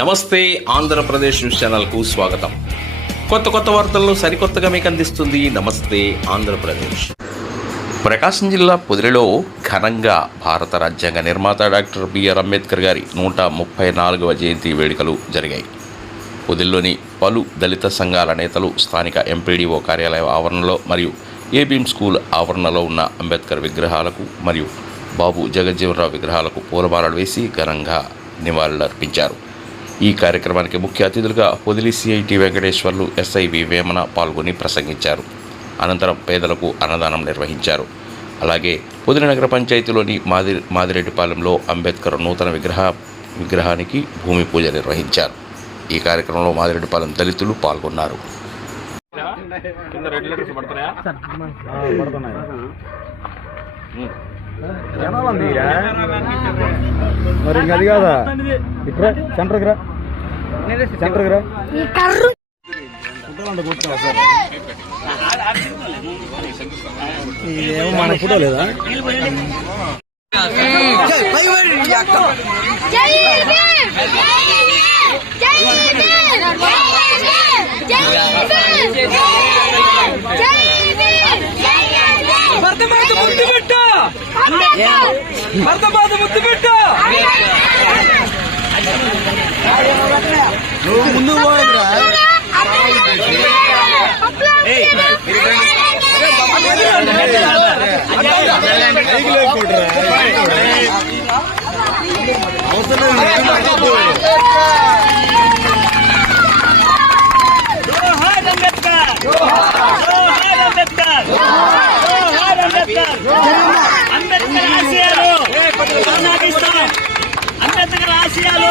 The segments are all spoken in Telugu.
నమస్తే ఆంధ్రప్రదేశ్ న్యూస్ ఛానల్కు స్వాగతం. కొత్త కొత్త వార్తలను సరికొత్తగా మీకు అందిస్తుంది నమస్తే ఆంధ్రప్రదేశ్. ప్రకాశం జిల్లా పొదిలిలో ఘనంగా భారత రాజ్యాంగ నిర్మాత డాక్టర్ బిఆర్ అంబేద్కర్ గారి నూట ముప్పై నాలుగవ జయంతి వేడుకలు జరిగాయి. పొదిల్లోని పలు దళిత సంఘాల నేతలు స్థానిక ఎంపీడీఓ కార్యాలయ ఆవరణలో మరియు ఏబీఎం స్కూల్ ఆవరణలో ఉన్న అంబేద్కర్ విగ్రహాలకు మరియు బాబు జగజ్జీవనరావు విగ్రహాలకు పూలమాలలు వేసి ఘనంగా నివాళులర్పించారు. ఈ కార్యక్రమానికి ముఖ్య అతిథులుగా పొదిలి సిఐటి వెంకటేశ్వర్లు ఎస్ఐవి వేమన పాల్గొని ప్రసంగించారు. అనంతరం పేదలకు అన్నదానం నిర్వహించారు. అలాగే పొదిలి నగర పంచాయతీలోని మాది మాదిరెడ్డిపాలెంలో అంబేద్కర్ నూతన విగ్రహ విగ్రహానికి భూమి పూజ నిర్వహించారు. ఈ కార్యక్రమంలో మాదిరెడ్డిపాలెం దళితులు పాల్గొన్నారు. కింద రెడ్ లెటర్స్ పడుతున్నాయా? మరి ఇంకా అది కాదా? ఇక్కడ సెంటర్కి రా. సెంటర్కి రా. ఏమో మన ఫోటో లేదా? జై జై భీమ్ జై భీమ్ భర్తమాత ముద్దు పెట్ట భర్తమాత ముద్దు పెట్ట. నువ్వు ముందు పోయిందిరా అవసరం జోహార్ అంబేద్కర్ జోహార్ అంబేద్కర్ జోహార్ అంబేద్కర్ అంబేద్కర్ ఆశయాలు కొనసాగిస్తాం అంబేద్కర్ ఆశయాలు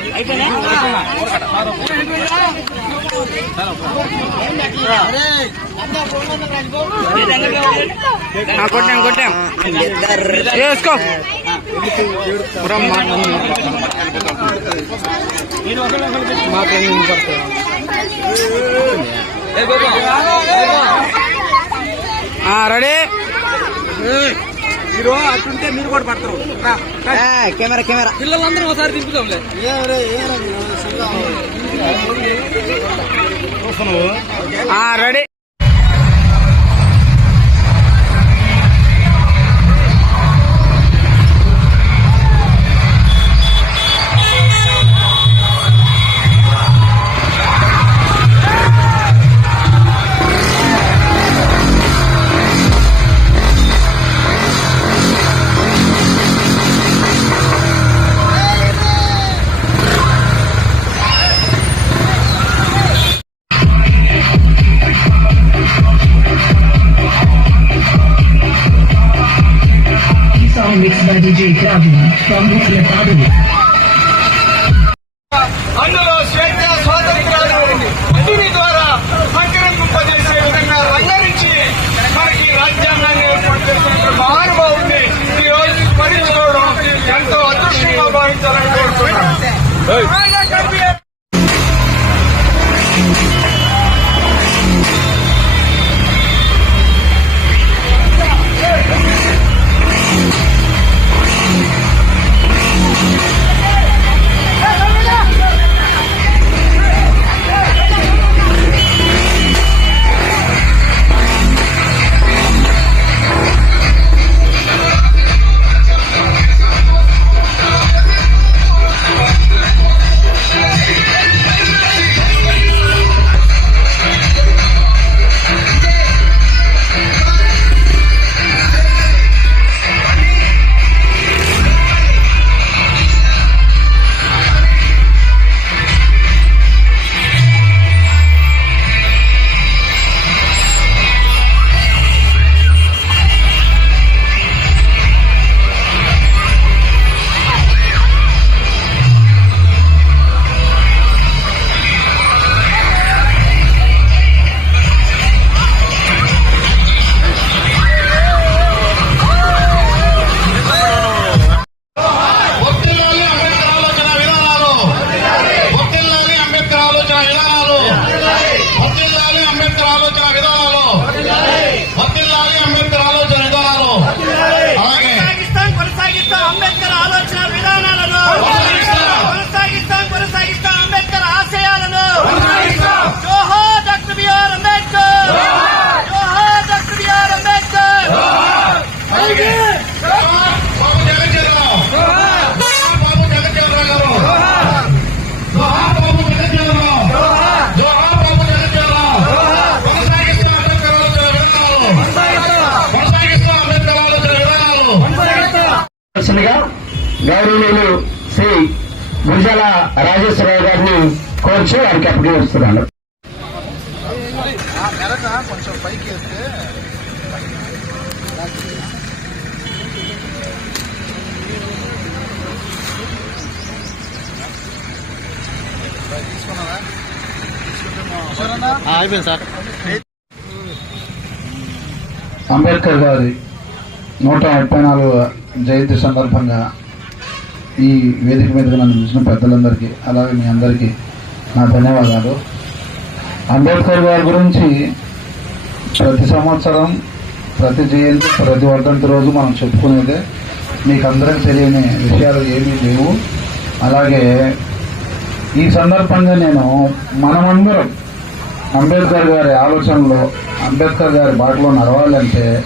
కొట్టాం కొట్టాం. వేసుకో. రెడీ? మీరు అట్టుంటే మీరు కూడా పడతారు. Camera camera. పిల్లలందరూ ఒకసారి దింపుదాంలే. Ready. Song mixed by DJ Kravin from Brooklyn, Padua. అందులో స్వేచ్ఛ స్వాతంత్రాలు ద్వారా సంకరింపజేసే విధంగా రంగరించి మనకి రాజ్యాంగాన్ని ఏర్పాటు చేసిన మహానుభావుడిని ఈ రోజు స్మరించుకోవడం ఎంతో అదృష్టంగా భావించాలని కోరుతున్నాను గురిజాల రాజేశ్వరరావు గారిని కోర్చి వారికి అప్పగిస్తున్నాను అంబేద్కర్ గారి నూట ముప్పై నాలుగవ జయంతి సందర్భంగా ఈ వేదిక మీదకి నన్ను చూసిన పెద్దలందరికీ అలాగే మీ అందరికీ నా ధన్యవాదాలు. అంబేద్కర్ గారి గురించి ప్రతి సంవత్సరం ప్రతి జయంతి ప్రతి వర్ధంతి రోజు మనం చెప్పుకునేదే. మీకు అందరికీ తెలియని విషయాలు ఏమీ లేవు. అలాగే ఈ సందర్భంగా నేను మనమందరం అంబేద్కర్ గారి ఆలోచనలో అంబేద్కర్ గారి బాటలో నడవాలంటే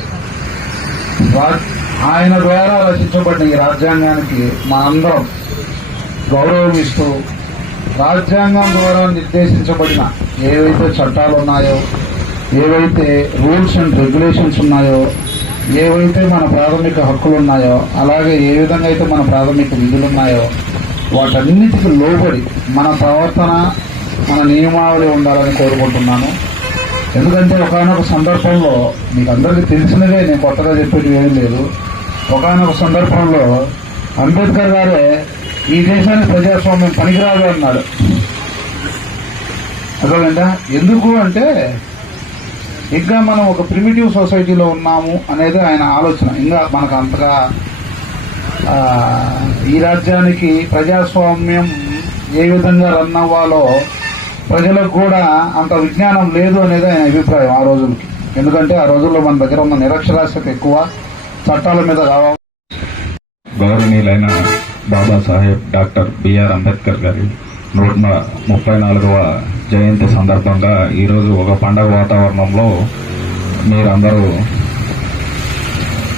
రా- ఆయన ద్వారా రచించబడిన ఈ రాజ్యాంగానికి మనందరం గౌరవం ఇస్తూ రాజ్యాంగం ద్వారా నిర్దేశించబడిన ఏవైతే చట్టాలు ఉన్నాయో ఏవైతే రూల్స్ అండ్ రెగ్యులేషన్స్ ఉన్నాయో ఏవైతే మన ప్రాథమిక హక్కులు ఉన్నాయో అలాగే ఏ విధంగా అయితే మన ప్రాథమిక విధులు ఉన్నాయో వాటన్నిటికి లోబడి మన ప్రవర్తన మన నియమావళి ఉండాలని కోరుకుంటున్నాను. ఎందుకంటే ఒకనొక సందర్భంలో మీకు అందరికీ తెలిసినదే నేను కొత్తగా చెప్పేది ఏం లేదు. ఒకనొక సందర్భంలో అంబేద్కర్ గారే ఈ దేశానికి ప్రజాస్వామ్యం పనికిరాదు అన్నాడు. అర్థమైందా? ఎందుకు అంటే ఇంకా మనం ఒక ప్రిమిటివ్ సొసైటీలో ఉన్నాము అనేది ఆయన ఆలోచన. ఇంకా మనకు అంతగా ఈ రాజ్యానికి ప్రజాస్వామ్యం ఏ విధంగా రన్ అవ్వాలో ప్రజలకు కూడా అంత విజ్ఞానం లేదు అనేది ఆయన అభిప్రాయం ఆ రోజులకి. ఎందుకంటే ఆ రోజుల్లో మన దగ్గర ఉన్న నిరక్షరాస్యత ఎక్కువ చట్టాల మీద కావాలి గౌరవనీయులైన బాబాసాహెబ్ డాక్టర్ బిఆర్ అంబేద్కర్ గారి నూట ముప్పై నాలుగవ జయంతి సందర్భంగా ఈరోజు ఒక పండగ వాతావరణంలో మీరందరూ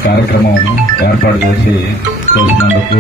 కార్యక్రమం ఏర్పాటు చేసి చేసినందుకు